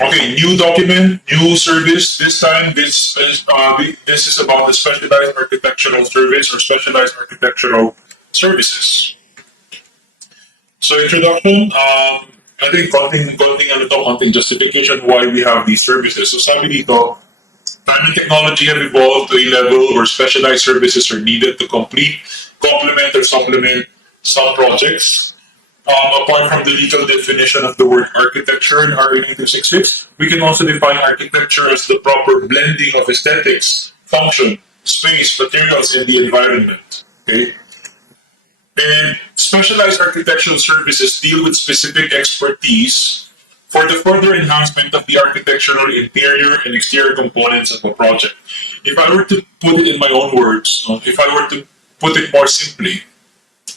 Okay, new document, new service. This time, this is about the specialized architectural service or specialized architectural services. So introduction. I think konting justification why we have these services. So sabi dito, time and technology have evolved to a level where specialized services are needed to complement, or supplement some projects. Apart from the legal definition of the word architecture in RA 9266, we can also define architecture as the proper blending of aesthetics, function, space, materials, and the environment. Okay? And specialized architectural services deal with specific expertise for the further enhancement of the architectural interior and exterior components of a project. If I were to put it in my own words, if I were to put it more simply,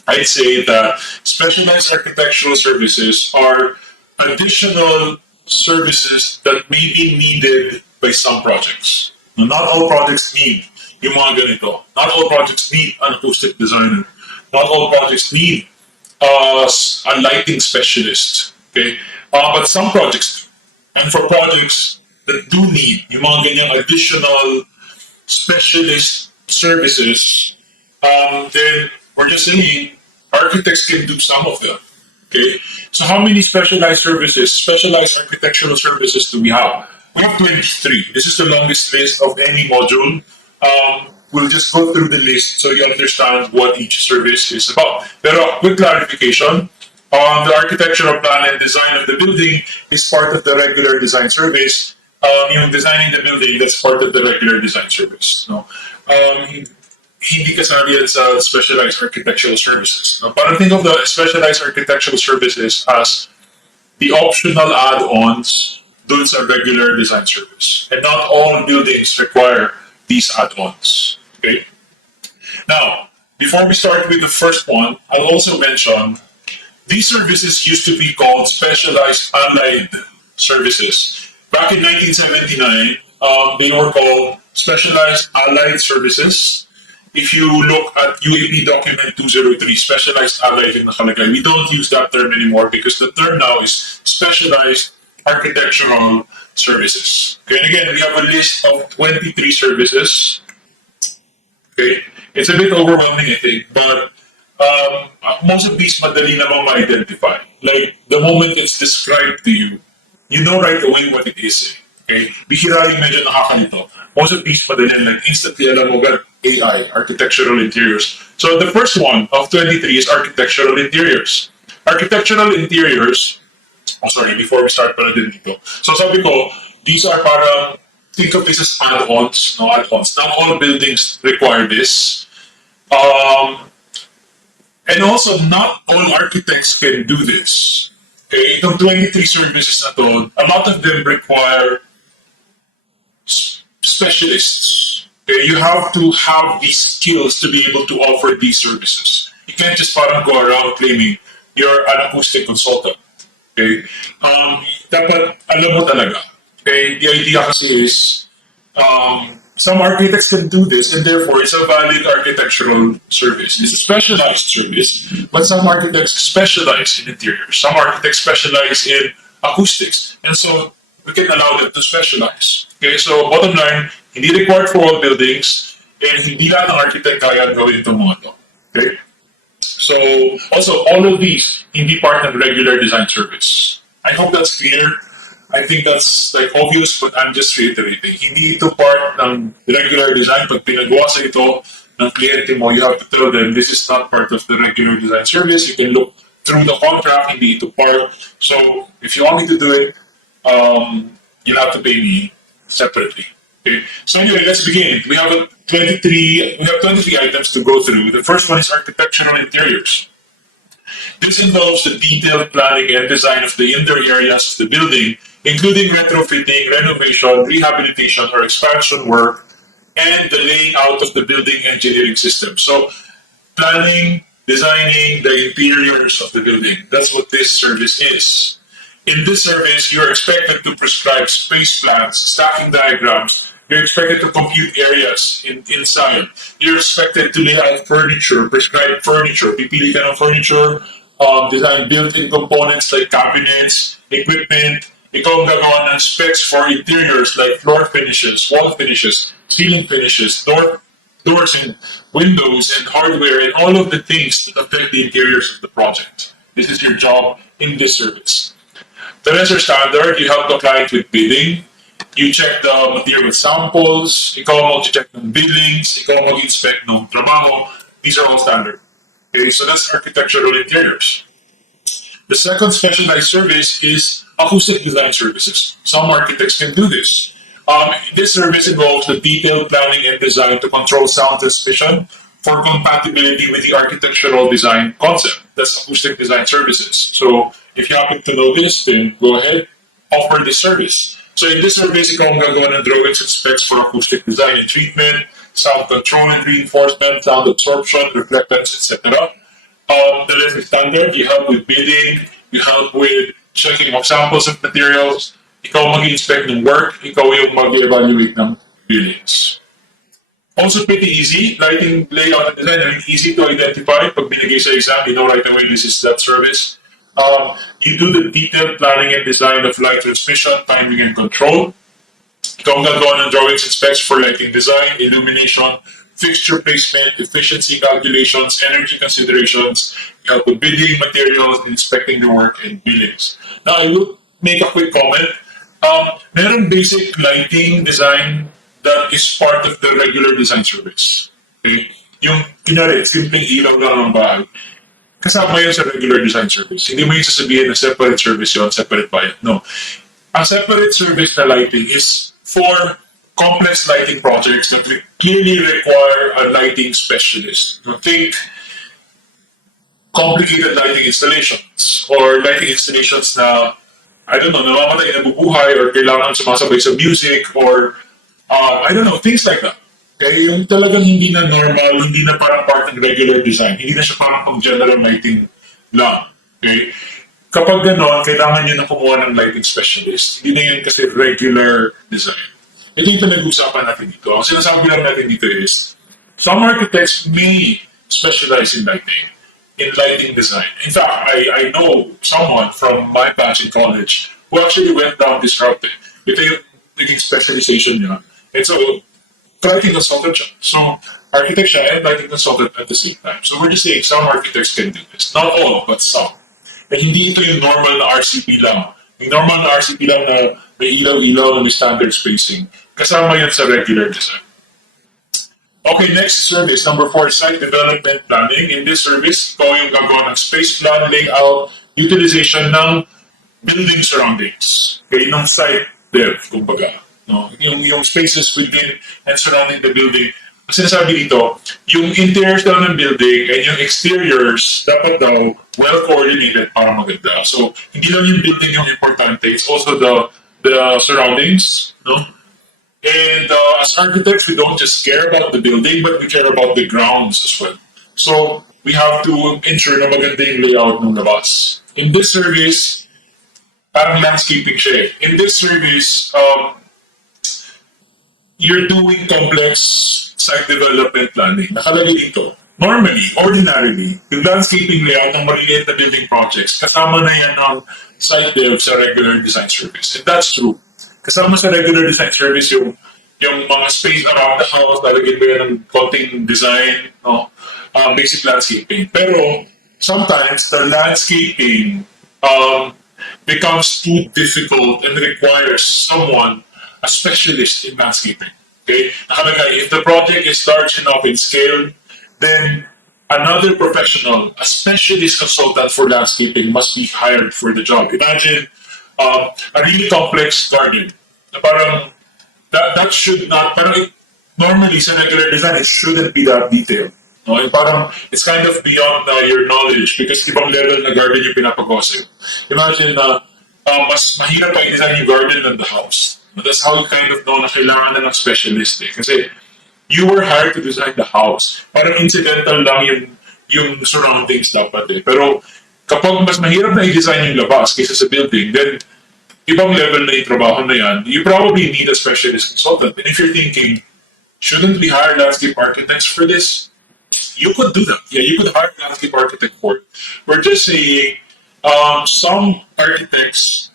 I'd say that specialized architectural services are additional services that may be needed by some projects. Now, not all projects need yung mga ganito. Not all projects need an acoustic designer. Not all projects need a lighting specialist. Okay? But some projects do. And for projects that do need yung mga ganyang additional specialist services, then we're just saying architects can do some of them. Okay? So how many specialized services, specialized architectural services do we have? We have 23. This is the longest list of any module. We'll just go through the list so you understand what each service is about. Pero quick clarification, the architectural plan and design of the building is part of the regular design service. Yung designing the building, that's part of the regular design service. No? Hindi kasali yan sa specialized architectural services. No? Parang think of the specialized architectural services as the optional add-ons dun sa regular design service. And not all buildings require these add-ons. Okay? Now, before we start with the first one, I'll also mention these services used to be called specialized allied services. Back in 1979, they were called specialized allied services. If you look at UAP document 203, specialized allied in nakalagay, we don't use that term anymore because the term now is specialized architectural services. Okay, and again, we have a list of 23 services. Okay, it's a bit overwhelming, I think, but most of these madali namang ma-identify. Like, the moment it's described to you, you know right away what it is. Okay? Bihira yung medyo nakakalito. Most of these madali, like, instantly alam mo agad, AI, architectural interiors. So the first one of 23 is architectural interiors. Architectural interiors, before we start pala din dito. So sabi ko, these are parang, think of this as add-ons, no add-ons. Not all buildings require this. And also, not all architects can do this. Okay, itong 23 services na to, a lot of them require specialists. Okay, you have to have these skills to be able to offer these services. You can't just parang go around claiming you're an acoustic consultant. Okay, dapat alam mo talaga. Okay, the idea kasi is, some architects can do this, and therefore it's a valid architectural service. It's a specialized service, but some architects specialize in interiors. Some architects specialize in acoustics, and so we can allow them to specialize. Okay, so bottom line, hindi required for all buildings, and hindi lahat ng architect kaya gawin itong mga to. Okay? So, also, all of these hindi part ng regular design service. I hope that's clear. I think that's like obvious, but I'm just reiterating. Hindi ito part ng regular design. Pag pinagawa sa ito ng kliyente mo, you have to tell them this is not part of the regular design service. You can look through the contract, hindi ito part. So, if you want me to do it, you'll have to pay me separately. Okay. So anyway, let's begin. We have 23 items to go through. The first one is architectural interiors. This involves the detailed planning and design of the indoor areas of the building, including retrofitting, renovation, rehabilitation, or expansion work, and the laying out of the building engineering system. So, planning, designing the interiors of the building. That's what this service is. In this service, you're expected to prescribe space plans, stacking diagrams. You're expected to compute areas inside. You're expected to lay out furniture, prescribe furniture. Pipili ka ng furniture, design built-in components like cabinets, equipment, Ikaw ang gagawa ng specs for interiors like floor finishes, wall finishes, ceiling finishes, doors and windows and hardware and all of the things that affect the interiors of the project. This is your job in this service. The rest are standard. You help the client with bidding. You check the material samples. Ikaw ang mag-check ng billings. Ikaw ang mag-inspect ng trabaho. These are all standard. Okay, so that's architectural interiors. The second specialized service is acoustic design services. Some architects can do this. This service involves the detailed planning and design to control sound transmission for compatibility with the architectural design concept. That's acoustic design services. So if you happen to know this, then go ahead, offer this service. So in this service, ikaw ang gagawa ng drawings and specs for acoustic design and treatment, sound control and reinforcement, sound absorption, reflectance, etc. The rest is standard. You help with bidding, you help with checking of samples of materials, ikaw mag-inspect ng work, ikaw yung mag-evaluate ng billings. Also pretty easy, lighting, layout, and design, really easy to identify. Pag binigay sa exam, you know right away this is that service. You do the detailed planning and design of light transmission, timing, and control. Ikaw ang gagawa ng drawings and specs for lighting design, illumination, fixture placement, efficiency calculations, energy considerations, help with bidding, materials, inspecting the work, and billings. Now, I will make a quick comment. Meron basic lighting design that is part of the regular design service. Okay? Yung, kunyari, simpleng ilaw lang ng bahay. Kasama yun sa regular design service. Hindi mo yung sasabihin na separate service yun, separate bayad. No. Ang separate service na lighting is for complex lighting projects that clearly require a lighting specialist. Think complicated lighting installations or lighting installations na, I don't know, namamatay, nabubuhay or kailangan sumasabay sa music or, I don't know, things like that. Okay, yung talagang hindi na normal, hindi na parang part ng regular design, hindi na siya parang pang general lighting lang. Okay? Kapag gano'n, kailangan nyo na kumuha ng lighting specialist. Hindi na yun kasi regular design. Ito yung pinag-uusapan natin dito. Ang sinasabi lang natin dito is, some architects may specialize in lighting design. In fact, I know someone from my batch in college who actually went down this route. Ito yung naging specialization niya. And so, lighting consultant siya. So, architect siya and lighting consultant at the same time. So, we're just saying some architects can do this. Not all, but some. And hindi ito yung normal na RCP lang. Yung normal na RCP lang na may ilaw-ilaw na may standard spacing. Kasama yun sa regular design. Okay, next service, number 4, site development planning. In this service, ikaw yung gagawa ng space plan, layout, utilization ng building surroundings. Okay, ng site dev, kumbaga. No? Yung spaces within and surrounding the building. Ang sinasabi dito, yung interiors daw ng building and yung exteriors dapat daw well-coordinated para maganda. So, hindi lang yung building yung importante, it's also the surroundings, no? And as architects, we don't just care about the building, but we care about the grounds as well. So, we have to ensure na maganda yung layout ng labas. In this service, parang landscaping siya. In this service, you're doing complex site development planning. Nakalagay dito. Normally, ordinarily, yung landscaping layout ng maliliit na building projects, kasama na yan ng site dev sa regular design service. And that's true. Kasama sa regular design service yung mga space around the house, lalagyan mo yan ng konting design, no? Basic landscaping. Pero sometimes the landscaping becomes too difficult and requires someone, a specialist in landscaping. Okay? Nakalagay, if the project is large enough in scale, then another professional, a specialist consultant for landscaping must be hired for the job. Imagine a really complex garden. Na parang, that should not, parang normally sa regular design, it shouldn't be that detailed. No? Parang, it's kind of beyond your knowledge because ibang level na garden yung pinapagawa sa'yo. Imagine na mas mahirap pa i-design yung garden than the house. That's how you kind of know na kailangan na ng specialist eh. Kasi you were hired to design the house. Parang incidental lang yung surroundings dapat eh. Pero kapag mas mahirap na i-design yung labas kaysa sa building, then ibang level na yung trabaho na yan, you probably need a specialist consultant. And if you're thinking, shouldn't we hire landscape architects for this? You could do that. Yeah, you could hire landscape architect for it. We're just saying, some architects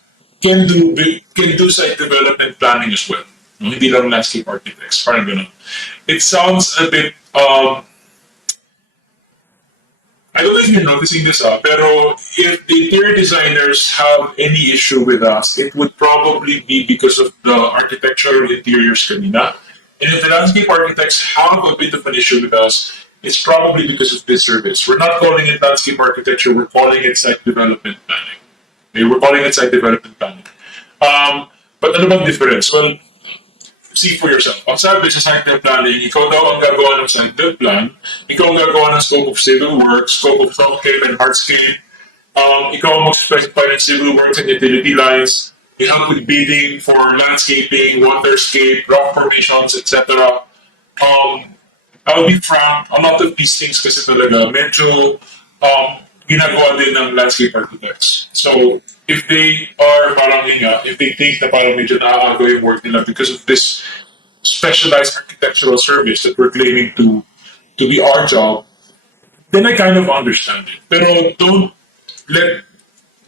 can do site development planning as well. No, hindi lang landscape architects. Parang ganun. It sounds a bit I don't know if you're noticing this, pero if the interior designers have any issue with us, it would probably be because of the architectural interiors kanina. And if the landscape architects have a bit of an issue with us, it's probably because of this service. We're not calling it landscape architecture, we're calling it site development planning. Okay, we're calling it site development planning. But ano bang difference? Well, see for yourself. Ang sabi sa site plan planning, ikaw daw ang gagawa ng site plan, ikaw ang gagawa ng scope of civil works, scope of softscape and hardscape, ikaw ang mag-specify ng civil works and utility lines, you help with bidding for landscaping, waterscape, rock formations, etc. I'll be frank, a lot of these things kasi talaga medyo ginagawa din ng landscape architects. So, if they are parang if they think na parang medyo nakakago yung work nila because of this specialized architectural service that we're claiming to be our job, then I kind of understand it. Pero don't let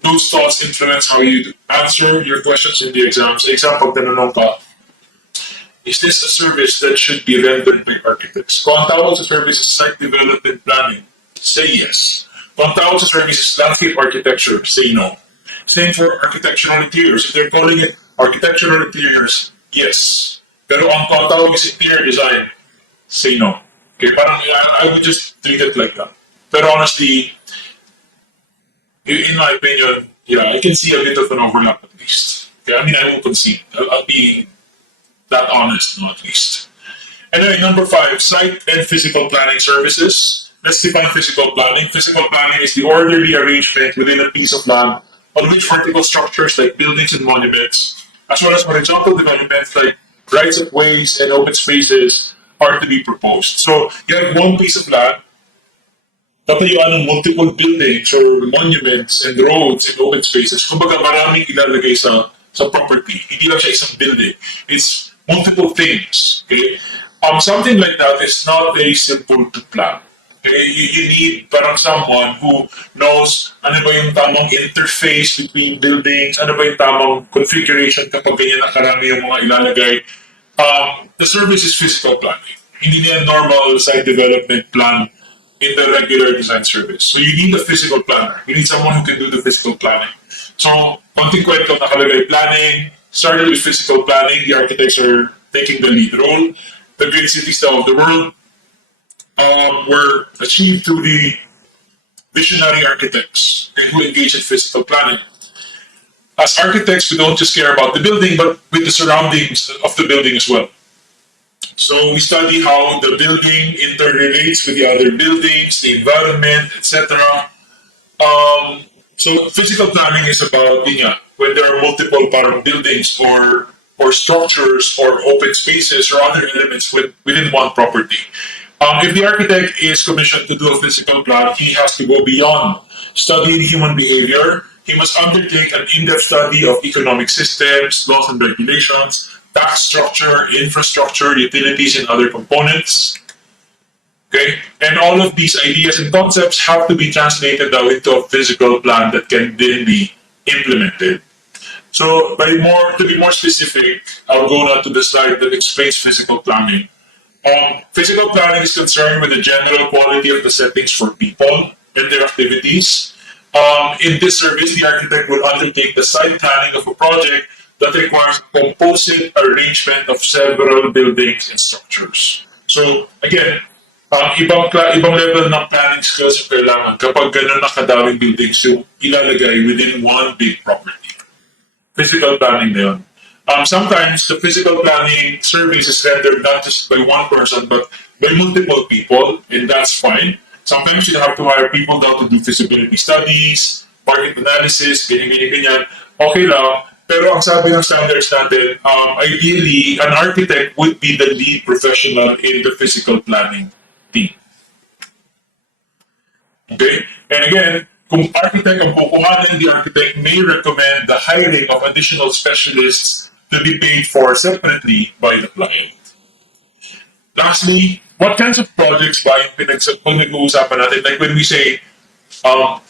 those thoughts influence how you answer your questions in the exam. Sa exam, pag tanong ka, is this a service that should be rendered by architects? Kung ang tawag sa service is site development planning, say yes. Kung ang tawag sa service is landscape architecture, say no. Same for architectural interiors. If they're calling it architectural interiors, yes. Pero ang tawag is interior design, say no. Okay, parang I would just treat it like that. Pero honestly, in my opinion, I can see a bit of an overlap at least. Okay, I mean, I won't concede. I'll be that honest, at least. Anyway, number 5, site and physical planning services. Let's define physical planning. Physical planning is the orderly arrangement within a piece of land on which vertical structures like buildings and monuments, as well as horizontal developments like rights of ways and open spaces, are to be proposed. So you have one piece of land, tatayuan ng multiple buildings or monuments and roads and open spaces. Kumbaga maraming ilalagay sa property. Hindi lang siya isang building. It's multiple things. Okay? Something like that is not very simple to plan. Okay, you need parang someone who knows ano ba yung tamang interface between buildings, ano ba yung tamang configuration kapag ganyan nakarami yung mga ilalagay. The service is physical planning. Hindi niya normal site development plan in the regular design service. So you need a physical planner. You need someone who can do the physical planning. So, konting kwento nakalagay planning, started with physical planning, the architects are taking the lead role. The great cities of the world were achieved through the visionary architects who engage in physical planning. As architects, we don't just care about the building, but with the surroundings of the building as well. So we study how the building interrelates with the other buildings, the environment, etc. So physical planning is about when there are multiple buildings or structures or open spaces or other elements within one property. If the architect is commissioned to do a physical plan, he has to go beyond studying human behavior. He must undertake an in-depth study of economic systems, laws and regulations, tax structure, infrastructure, utilities, and other components. Okay? And all of these ideas and concepts have to be translated now into a physical plan that can then be implemented. So, to be more specific, I'll go now to the slide that explains physical planning. Physical planning is concerned with the general quality of the settings for people and their activities. In this service, the architect will undertake the site planning of a project that requires a composite arrangement of several buildings and structures. So, again, ibang level ng planning skills yung kailangan kapag ganun na kadaming buildings yung ilalagay within one big property. Physical planning na yun. Sometimes the physical planning service is rendered not just by one person but by multiple people, and that's fine. Sometimes you have to hire people down to do feasibility studies, market analysis, ganyan. Okay lang. Pero ang sabi ng standards natin, ideally, an architect would be the lead professional in the physical planning team. Okay? And again, kung architect ang kukuhanin, the architect may recommend the hiring of additional specialists to be paid for separately by the client. Lastly, what kinds of projects ba yung pinag-uusapan natin? Like when we say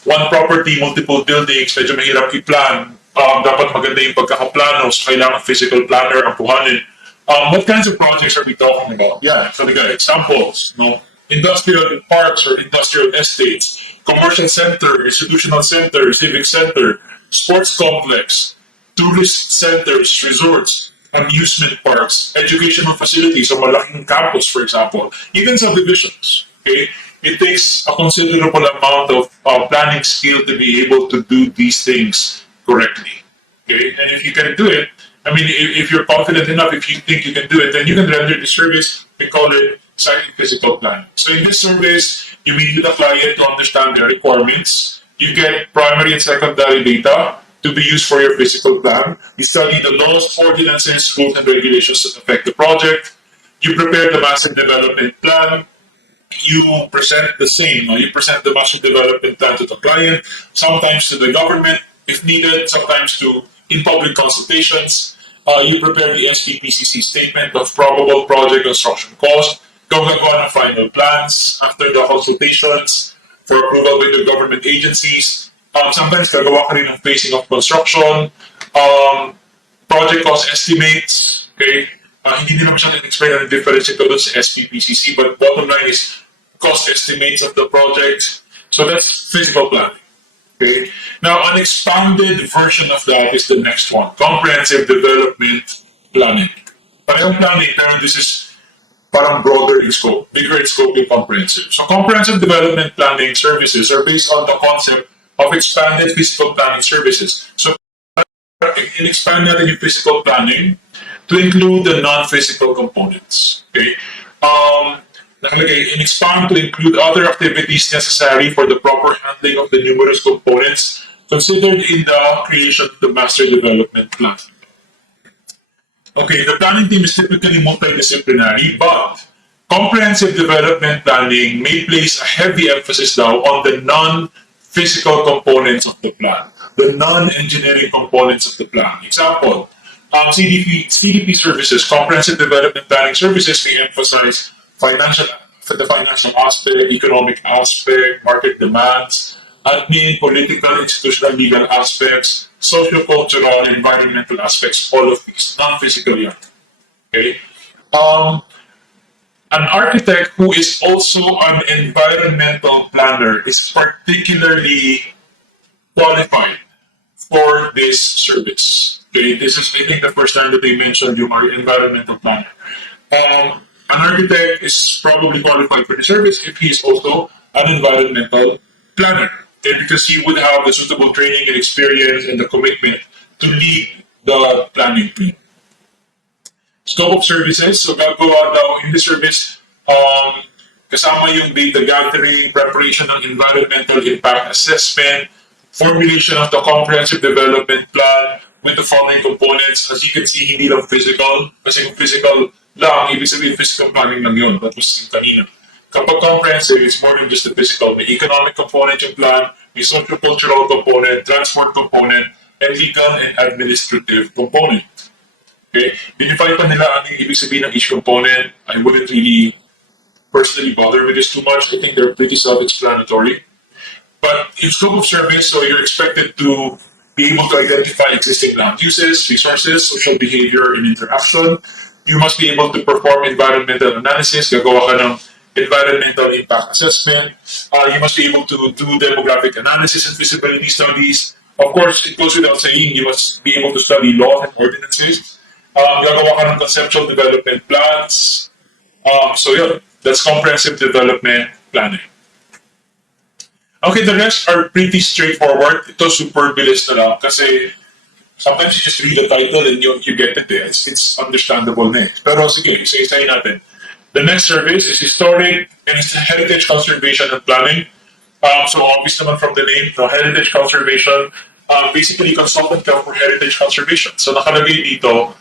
one property, multiple buildings, medyo mahirap i-plan, dapat maganda yung pagkakaplano, so kailangan physical planner ang kuhanin. What kinds of projects are we talking about? Yeah, so we got examples, no? Industrial parks or industrial estates, commercial center, institutional center, civic center, sports complex, tourist centers, resorts, amusement parks, educational facilities, so malaking campus, for example, even subdivisions. Okay, it takes a considerable amount of planning skill to be able to do these things correctly. Okay, and if you can do it, I mean, if you're confident enough, if you think you can do it, then you can render the service. We call it site physical planning. So in this service, you meet with the client to understand their requirements. You get primary and secondary data to be used for your physical plan. You study the laws, ordinances, rules, and regulations that affect the project. You prepare the massive development plan. You present the same. No? You present the massive development plan to the client, sometimes to the government if needed, sometimes to in public consultations. You prepare the SPPCC statement of probable project construction cost. Gagawa ng final plans after the consultations for approval with the government agencies. Sometimes gagawa ka rin ng phasing of construction, project cost estimates, okay? Hindi din naman siya explain ang difference ito dun sa SPPCC, but bottom line is cost estimates of the project. So that's physical planning. Okay. Now, an expanded version of that is the next one, comprehensive development planning. Parehong planning, pero this is parang broader in scope, bigger in scope in comprehensive. So comprehensive development planning services are based on the concept of expanded physical planning services. So in-expand natin yung physical planning to include the non-physical components. Okay. Nakalagay, in-expand to include other activities necessary for the proper handling of the numerous components considered in the creation of the master development plan. Okay, the planning team is typically multidisciplinary, but comprehensive development planning may place a heavy emphasis now on the non-physical components of the plan, the non-engineering components of the plan. Example, CDP services, comprehensive development planning services, may emphasize the financial aspect, economic aspect, market demands, admin, political, institutional, legal aspects, socio-cultural, environmental aspects, all of these, non-physical yan. Okay? An architect who is also an environmental planner is particularly qualified for this service. Okay, this is I think the first time that they mentioned you are environmental planner. An architect is probably qualified for the service if he is also an environmental planner. Okay, because he would have the suitable training and experience and the commitment to lead the planning team. Scope of services, so gagawa daw in the service, kasama yung data gathering, preparation ng environmental impact assessment, formulation of the comprehensive development plan with the following components. As you can see, hindi lang physical, kasi kung physical lang, ibig sabihin physical planning lang yun. That was yung kanina. Kapag comprehensive, it's more than just the physical. May economic component yung plan, may socio-cultural component, transport component, and legal and administrative component. Okay? Binify pa nila ano yung ibig sabihin ng each component. I wouldn't really personally bother with this too much. I think they're pretty self-explanatory. But in scope of service, so you're expected to be able to identify existing land uses, resources, social behavior, and interaction. You must be able to perform environmental analysis, gagawa ka ng environmental impact assessment. You must be able to do demographic analysis and feasibility studies. Of course, it goes without saying, you must be able to study laws and ordinances. Gagawa ka ng conceptual development plans. So yeah, that's comprehensive development planning. Okay, the rest are pretty straightforward. Ito super bilis na lang kasi sometimes you just read the title and you get it there. It's understandable na eh. Pero sige, isa-isahin natin. The next service is historic and it's heritage conservation and planning. So obvious naman from the name, no, heritage conservation, basically consultant ka for heritage conservation. So nakalagay dito,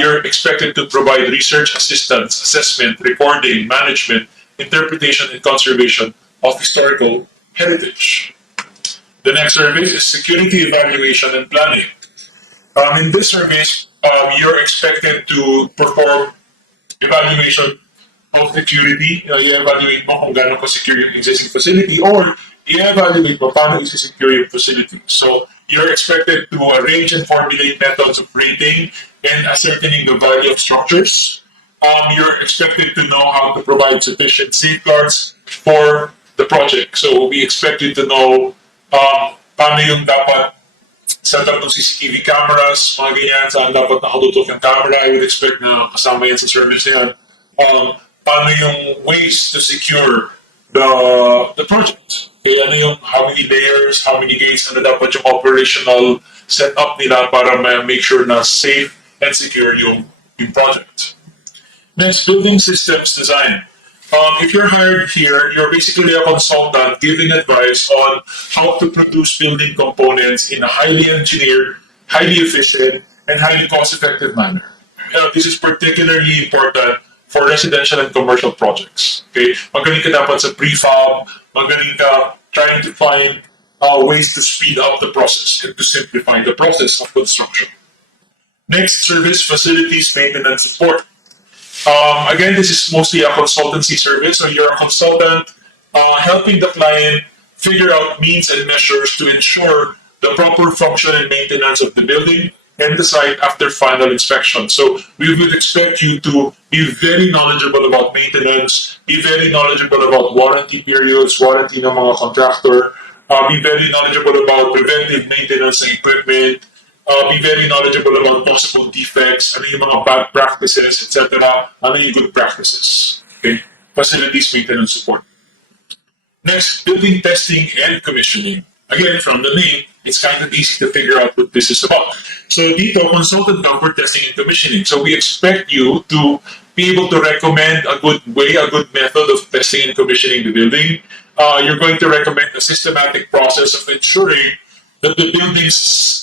you're expected to provide research assistance, assessment, recording, management, interpretation, and conservation of historical heritage. The next service is security evaluation and planning. In this service, you're expected to perform evaluation of security. I-evaluate mo kung gaano ka secure yung existing facility or i-evaluate mo paano isi-secure yung facility. So, you're expected to arrange and formulate methods of rating and ascertaining the value of structures. You're expected to know how to provide sufficient safeguards for the project. So we expect you to know paano yung dapat set up ng CCTV cameras, mga ganyan, saan dapat nakatutok yung camera. I would expect na kasama yan sa service na yan. Paano yung ways to secure the project. Okay, ano yung how many layers, how many gates, ano dapat yung operational setup nila para make sure na safe and secure yung project. Next, building systems design. If you're hired here, you're basically a consultant giving advice on how to produce building components in a highly engineered, highly efficient, and highly cost-effective manner. This is particularly important for residential and commercial projects. Okay, magaling ka dapat sa prefab, magaling ka trying to find ways to speed up the process and to simplify the process of construction. Next, service, facilities, maintenance, support. Again, this is mostly a consultancy service. So you're a consultant helping the client figure out means and measures to ensure the proper function and maintenance of the building and the site after final inspection. So we would expect you to be very knowledgeable about maintenance, be very knowledgeable about warranty periods, warranty ng mga contractor, be very knowledgeable about preventive maintenance ng equipment, be very knowledgeable about possible defects, ano yung mga bad practices, etc., ano yung good practices. Okay? Facilities, maintenance, support. Next, building testing and commissioning. Again, from the name, it's kind of easy to figure out what this is about. So dito, consultant ka for testing and commissioning. So we expect you to be able to recommend a good way, a good method of testing and commissioning the building. You're going to recommend a systematic process of ensuring that the building's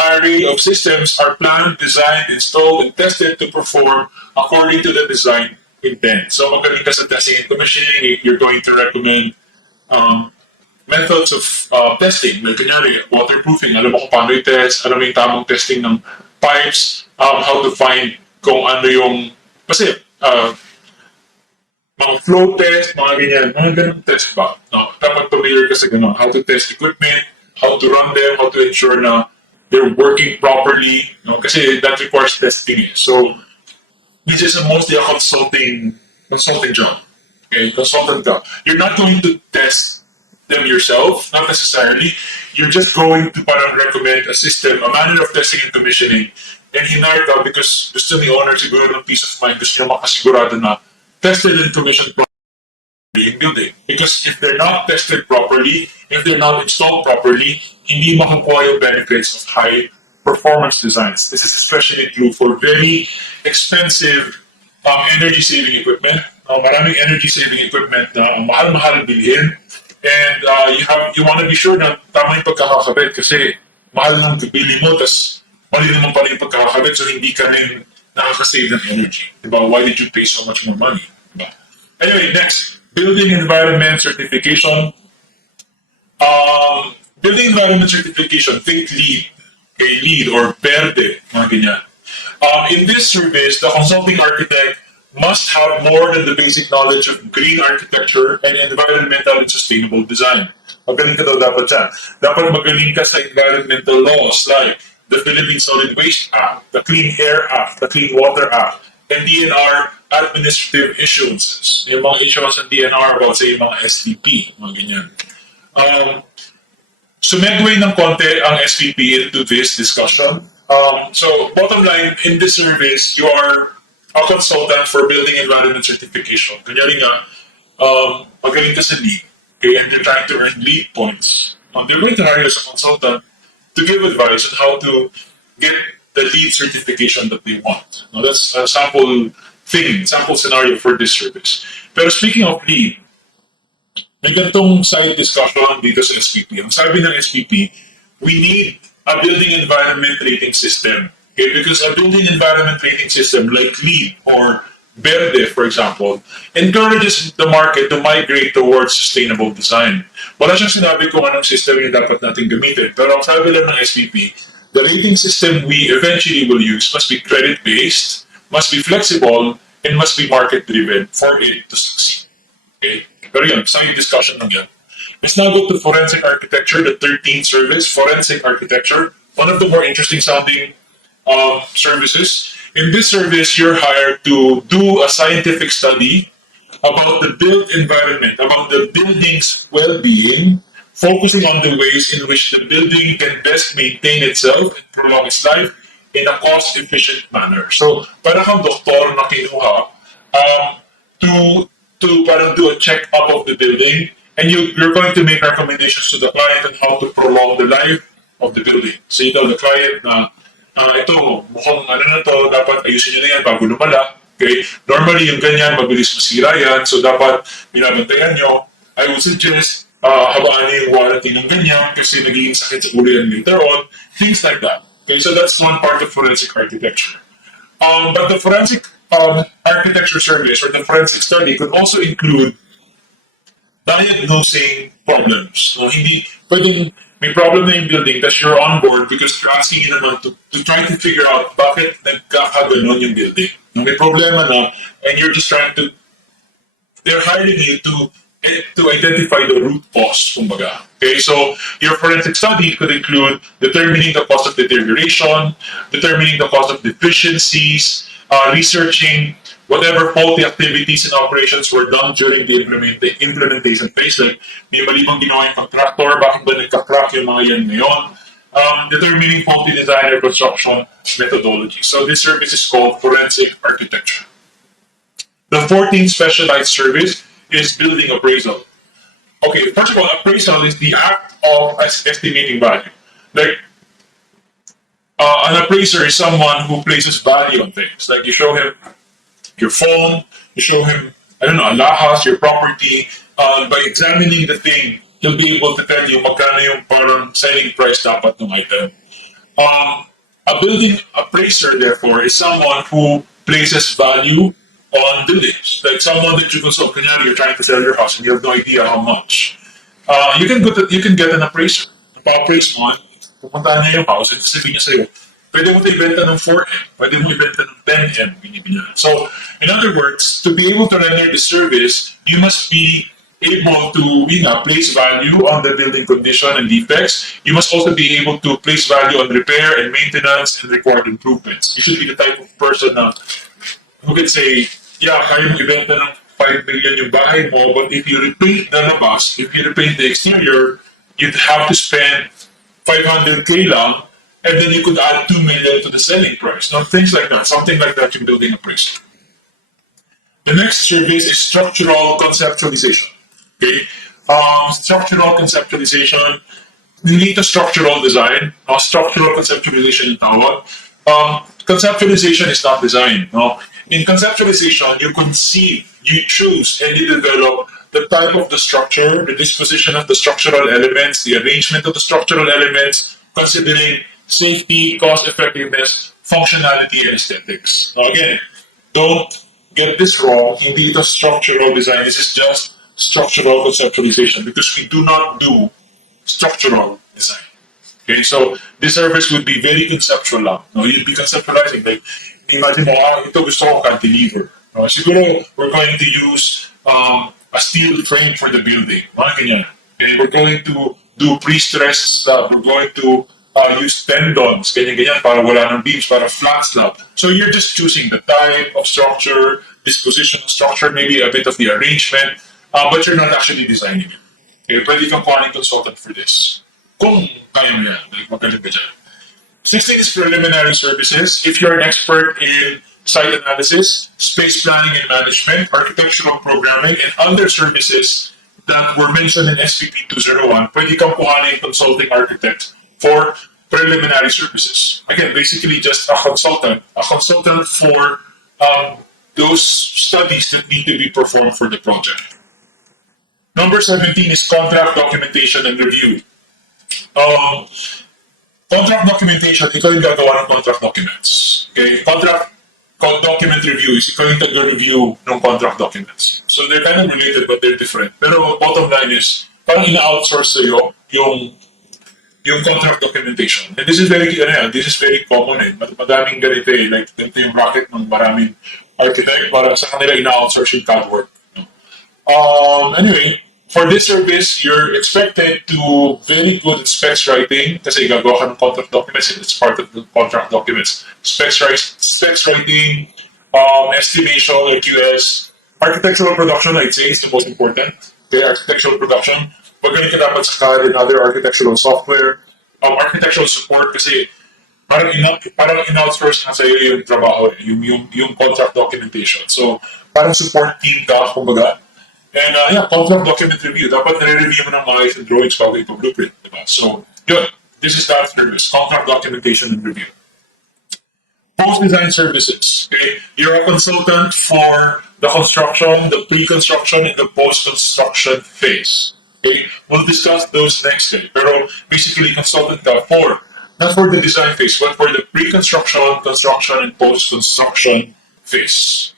array of systems are planned, designed, installed, and tested to perform according to the design intent. So magaling ka sa testing and commissioning, you're going to recommend methods of testing. Like kunyari, waterproofing, alam mo kung paano i-test, alam mo yung tamang testing ng pipes, how to find kung ano yung, kasi mga flow test, mga ganyan, mga ganun test ba? No? Dapat familiar ka sa ganun, how to test equipment, how to run them, how to ensure na they're working properly, no? Kasi that requires testing. So, this is mostly a consulting job. Okay, consultant ka. You're not going to test them yourself, not necessarily. You're just going to parang recommend a system, a manner of testing and commissioning. And hinire ka because gusto ni owner siguro ng peace of mind, gusto niya makasigurado na tested and commissioned properly in building. Because if they're not tested properly, if they're not installed properly, hindi makukuha yung benefits of high performance designs. This is especially true for very expensive energy-saving equipment. Maraming energy-saving equipment na mahal-mahal bilhin. And you want to be sure na tama yung pagkakakabit kasi mahal ng bili mo, tas mali naman pala yung pagkakakabit so hindi ka rin nakakasave ng energy. Diba? Why did you pay so much more money? Diba? Anyway, next, building environment certification. Building environment certification, think LEED. Okay, LEED or verde, mga ganyan. In this service, the consulting architect must have more than the basic knowledge of green architecture and environmental and sustainable design. Magaling ka daw dapat dyan. Dapat magaling ka sa environmental laws like the Philippine Solid Waste Act, the Clean Air Act, the Clean Water Act, and DNR administrative issuances. Yung mga issuances ng DNR about sa mga SPP, mga ganyan. Sumegway ng konti ang SPP into this discussion. So, bottom line, in this service, you are a consultant for building environment certification. Kunyari nga, magaling ka sa LEED, okay, and you're trying to earn LEED points. They're going to hire you as a consultant to give advice on how to get the LEED certification that they want. Now, that's a sample scenario for this service. Pero speaking of LEED, may ganitong side discussion dito sa SPP. Ang sabi ng SPP, we need a building environment rating system. Okay? Because a building environment rating system like LEED or Verde, for example, encourages the market to migrate towards sustainable design. Wala siyang sinabi kung anong system yung dapat natin gamitin. Pero ang sabi lang ng SPP, the rating system we eventually will use must be credit-based, must be flexible, and must be market-driven for it to succeed. Okay? Pero yun, side discussion lang yan. Let's now go to forensic architecture, the 13th service, forensic architecture. One of the more interesting sounding services. In this service, you're hired to do a scientific study about the built environment, about the building's well-being, focusing on the ways in which the building can best maintain itself and prolong its life in a cost-efficient manner. So, para kang doktor na kinuha to parang do a check-up of the building, and you're going to make recommendations to the client on how to prolong the life of the building. So you tell the client na, ito, mukhang ano na to, dapat ayusin nyo na yan bago lumala. Okay? Normally, yung ganyan, mabilis masira yan. So dapat binabantayan nyo. I would suggest habaan niyo yung warranty ng ganyan kasi nagiging sakit sa ulo yan later on. Things like that. Okay? So that's one part of forensic architecture. But the forensic architecture service or the forensic study could also include diagnosing problems. So, hindi pwedeng may problem na yung building that you're on board because you're asking you naman to try to figure out bakit nagkakaganon yung building. May problema na and you're just trying to, they're hiring you to identify the root cause, kumbaga. Okay, so your forensic study could include determining the cause of deterioration, determining the cause of deficiencies, researching whatever faulty activities and operations were done during the implementation phase. Like, may mali bang ginawa yung contractor, bakit ba nagka-crack yung mga yan ngayon? Determining faulty design or construction methodology. So this service is called forensic architecture. The 14th specialized service is building appraisal. Okay, first of all, appraisal is the act of estimating value. Like, an appraiser is someone who places value on things. Like, you show him your phone, you show him, I don't know, a lahas, your property. By examining the thing, he'll be able to tell you magkano yung parang selling price dapat ng item. A building appraiser, therefore, is someone who places value on buildings. Like someone that you consult, you're trying to sell your house and you have no idea how much. You can get an appraiser. Pa-appraise mo, pupuntahan niya yung house and sabihin niya sa'yo, pwede mo ito ibenta ng 4M, pwede mo ibenta ng 10M, binibigyan. So, in other words, to be able to render the service, you must be able to place value on the building condition and defects. You must also be able to place value on repair and maintenance and required improvements. You should be the type of person who can say, yeah, kaya mo ibenta ng 5 million yung bahay mo, but if you repaint the labas, if you repaint the exterior, you'd have to spend 500K lang, and then you could add 2 million to the selling price. Now, things like that, something like that, you're building a price. The next service is structural conceptualization. Okay, structural conceptualization, hindi to structural design. Structural conceptualization yung tawag. Conceptualization is not design. No? In conceptualization, you conceive, you choose, and you develop the type of the structure, the disposition of the structural elements, the arrangement of the structural elements, considering safety, cost effectiveness, functionality, and aesthetics. Now again, don't get this wrong. Hindi ito structural design. This is just structural conceptualization because we do not do structural design. Okay, so this service would be very conceptual lang. No, you'd be conceptualizing. Like, imagine mo, ito gusto ko cantilever. No, siguro, we're going to use a steel frame for the building. Mga ganyan. And we're going to do pre-stressed slab. We're going to use tendons, ganyan-ganyan, para wala ng beams, para flat slab. So you're just choosing the type of structure, disposition of structure, maybe a bit of the arrangement, but you're not actually designing it. Okay, pwede kang kuhaning consultant for this. Kung kaya mo yan, like magaling ka dyan. 16 is preliminary services. If you're an expert in site analysis, space planning and management, architectural programming, and other services that were mentioned in SPP 201, pwede kang kuhaning consulting architect for preliminary services. Again, basically just a consultant for those studies that need to be performed for the project. Number 17 is contract documentation and review. Contract documentation, ikaw yung gagawa ng contract documents. Okay? Contract document review is ikaw yung taga-review ng contract documents. So they're kind of related but they're different. Pero bottom line is, parang ina-outsource sa'yo yung contract documentation. And this is very common eh. Madaming ganito eh. Like, ganito yung racket ng maraming architect para sa kanila ina-outsource yung CAD work. Anyway, For this service, you're expected to very good at specs writing kasi gagawa ka ng contract documents and it's part of the contract documents. Specs writing, estimation or QS, architectural production, I'd say is the most important. Okay, architectural production. Magaling ka dapat sa CAD and other architectural software. Architectural support kasi parang in-outsource na sa'yo yung trabaho, yung contract documentation. So, parang support team ka, kumbaga. And yeah, contract document review. Dapat nare-review mo ng mga yung drawings bago ipag-blueprint. Diba? So, yun. This is that service. Contract documentation and review. Post-design services. Okay? You're a consultant for the construction, the pre-construction, and the post-construction phase. Okay? We'll discuss those next day. Pero basically, consultant ka for, not for the design phase, but for the pre-construction, construction, and post-construction phase.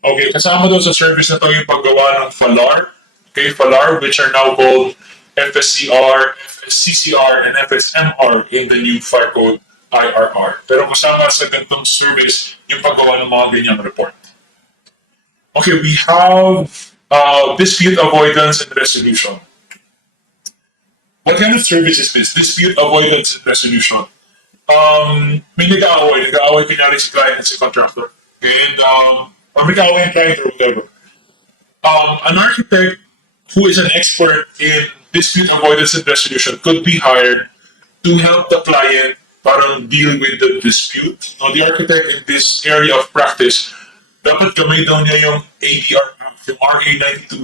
Okay, kasama doon sa service na to yung paggawa ng FALAR. Okay, FALAR, which are now called FSCR, FSCCR, and FSMR in the new fire code IRR. Pero kasama sa ganitong service yung paggawa ng mga ganyang report. Okay, we have dispute avoidance and resolution. What kind of service is this? Dispute avoidance and resolution. May nag-aaway kunyari si client at si contractor. And or may kaaway ang client or whatever. An architect who is an expert in dispute avoidance and resolution could be hired to help the client parang deal with the dispute. Now, the architect in this area of practice, dapat gamay daw niya yung ADR Act, yung RA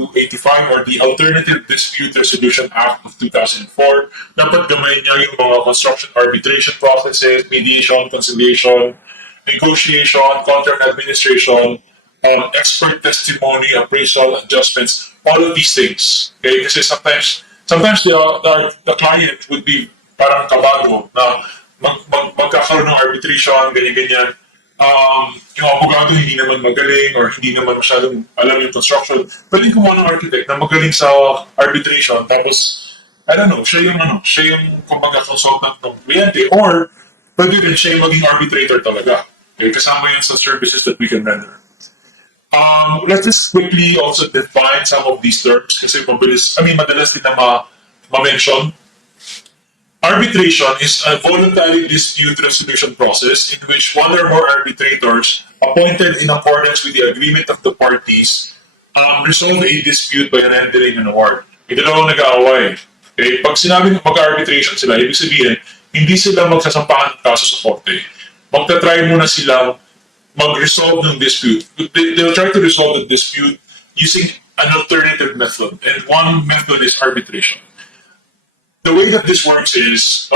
9285 or the Alternative Dispute Resolution Act of 2004. Dapat gamay niya yung mga construction arbitration processes, mediation, conciliation, negotiation, contract administration, expert testimony, appraisal, adjustments, all of these things. Okay? Kasi sometimes the client would be parang kabado na magkakaroon ng arbitration, ganyan-ganyan. Yung abogado hindi naman magaling or hindi naman masyadong alam yung construction. Pwede kumuha ng architect na magaling sa arbitration tapos, I don't know, siya yung kumbaga consultant ng kliyente or pwede rin siya yung maging arbitrator talaga. Okay? Kasama yun sa services that we can render. Let's just quickly also define some of these terms kasi madalas din na ma-mention. Arbitration is a voluntary dispute resolution process in which one or more arbitrators appointed in accordance with the agreement of the parties resolve a dispute by rendering an award. Ito daw nag-aaway. Okay? Pag sinabing mag-arbitration sila, ibig sabihin, hindi sila magsasampahan ng kaso sa korte. Magta-try muna silang mag-resolve ng dispute. They'll try to resolve the dispute using an alternative method. And one method is arbitration. The way that this works is,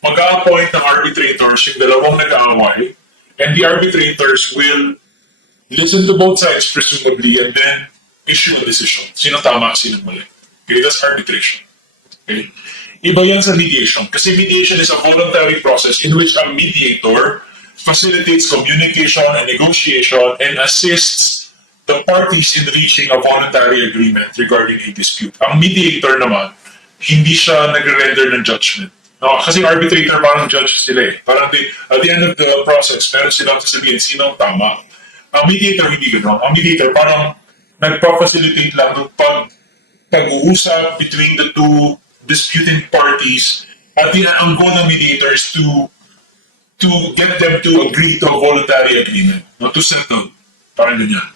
mag-a-appoint ng arbitrators yung dalawang nag-aaway, and the arbitrators will listen to both sides, presumably, and then issue a decision. Sino tama, sino mali. Okay, that's arbitration. Okay? Iba yan sa mediation. Kasi mediation is a voluntary process in which a mediator facilitates communication and negotiation and assists the parties in reaching a voluntary agreement regarding a dispute. Ang mediator naman, hindi siya nagre-render ng judgment. No, kasi arbitrator parang judge sila eh. Parang at the end of the process, meron silang sasabihin sino tama. Ang mediator hindi gano'n. Ang mediator parang nagpa-facilitate lang ng pag-uusap between the two disputing parties. At ang goal ng mediator is to get them to agree to a voluntary agreement, not to settle. Parang ganyan.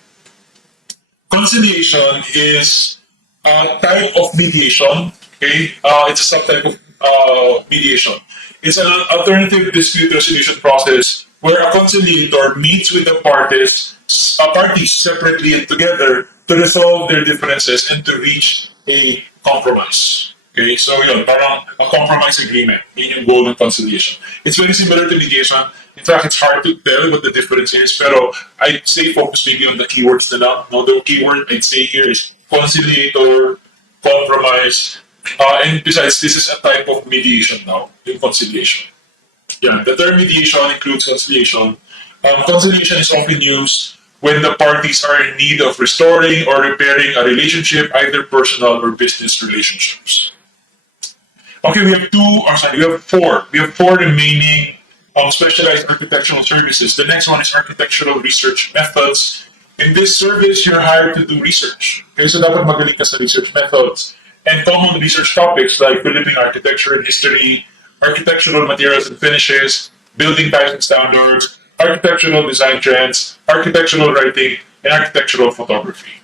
Conciliation is a type of mediation. Okay, it's a subtype of mediation. It's an alternative dispute resolution process where a conciliator meets with the parties separately and together to resolve their differences and to reach a compromise. Okay, so yun, parang a compromise agreement. Yun yung goal ng conciliation. It's very similar to mediation. In fact, it's hard to tell what the difference is, pero I'd say focus maybe on the keywords na lang. No, the keyword I'd say here is conciliator, compromise, and besides, this is a type of mediation now, in conciliation. Yeah, the term mediation includes conciliation. Conciliation is often used when the parties are in need of restoring or repairing a relationship, either personal or business relationships. Okay, we have four. We have four remaining specialized architectural services. The next one is architectural research methods. In this service, you're hired to do research. Okay, so dapat magaling ka sa research methods and common research topics like Philippine architecture and history, architectural materials and finishes, building types and standards, architectural design trends, architectural writing, and architectural photography.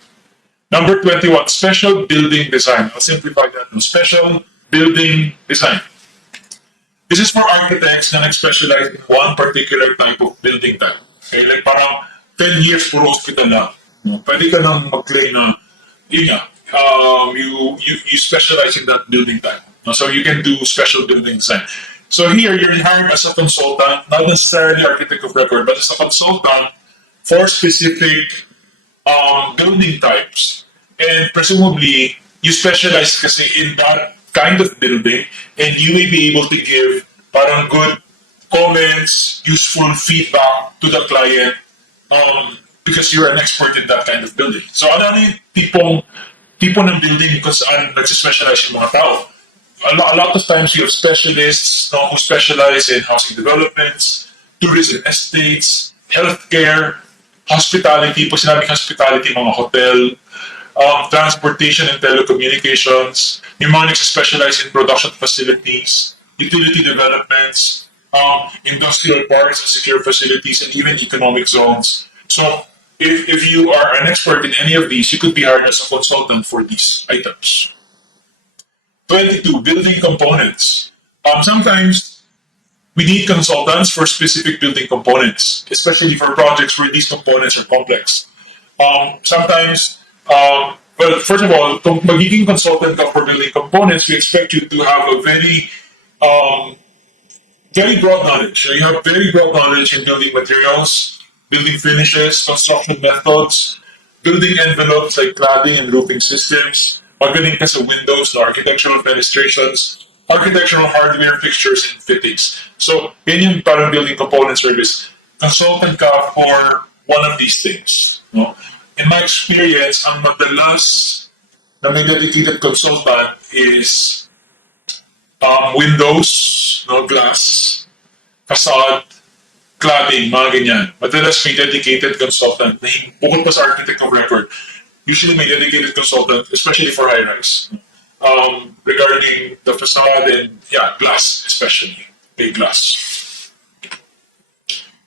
Number 21, special building design. I'll simplify that. Special building design. This is for architects na nag-specialize in one particular type of building type. Okay, like parang 10 years for hospital na. No? Pwede ka nang mag-claim na, yun nga, you specialize in that building type. No? So you can do special building design. So here, you're hired as a consultant, not necessarily architect of record, but as a consultant for specific building types. And presumably, you specialize kasi in that kind of building, and you may be able to give parang good comments, useful feedback to the client because you're an expert in that kind of building. So ano yung tipo ng building kung saan nagsispecialize yung mga tao. A lot of times you have specialists who specialize in housing developments, tourism estates, healthcare, hospitality. Pag sinabing hospitality, mga hotel, transportation and telecommunications, yung mga nagsispecialize in production facilities, utility developments, industrial parks and secure facilities, and even economic zones. So if you are an expert in any of these, you could be hired as a consultant for these items. 22, building components. Sometimes we need consultants for specific building components, especially for projects where these components are complex. Sometimes, well, first of all, kung magiging consultant ka for building components, we expect you to have a very broad knowledge. So you have very broad knowledge in building materials, building finishes, construction methods, building envelopes like cladding and roofing systems, magaling ka sa windows, no, architectural fenestrations, architectural hardware, fixtures, and fittings. So, yun yung parang building component service. Consultant ka for one of these things. No? In my experience, ang madalas na may dedicated consultant is windows, no, glass, facade, cladding, mga ganyan. Madalas may dedicated consultant na bukod pa sa architect of record. Usually may dedicated consultant, especially for high-rise, regarding the facade and glass, especially big glass.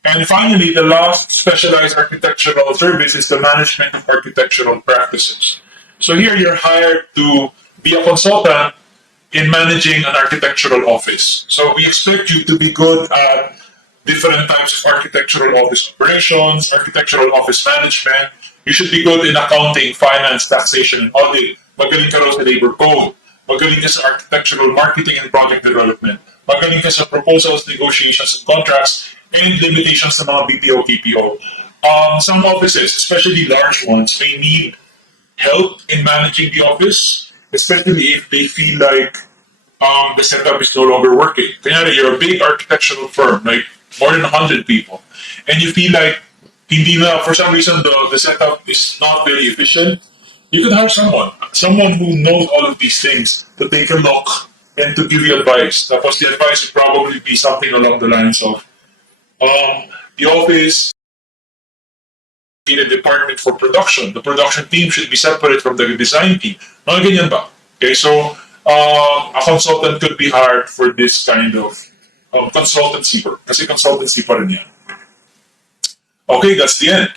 And finally, the last specialized architectural service is the management of architectural practices. So here you're hired to be a consultant in managing an architectural office. So we expect you to be good at different types of architectural office operations, architectural office management. You should be good in accounting, finance, taxation, and audit. Magaling ka rin sa labor code. Magaling ka sa architectural marketing and project development. Magaling ka sa proposals, negotiations, and contracts, and limitations sa mga BPO, TPO. Some offices, especially large ones, may need help in managing the office, especially if they feel like the setup is no longer working. Kanyari, you're a big architectural firm, like more than 100 people, and you feel like hindi na, for some reason, the setup is not very efficient, you could hire someone who knows all of these things to take a look and to give you advice. Tapos the advice would probably be something along the lines of, the office, in a department for production. The production team should be separate from the design team. Mga ganyan ba? Okay, so a consultant could be hired for this kind of consultancy work. Kasi consultancy pa rin yan. Okay, that's the end.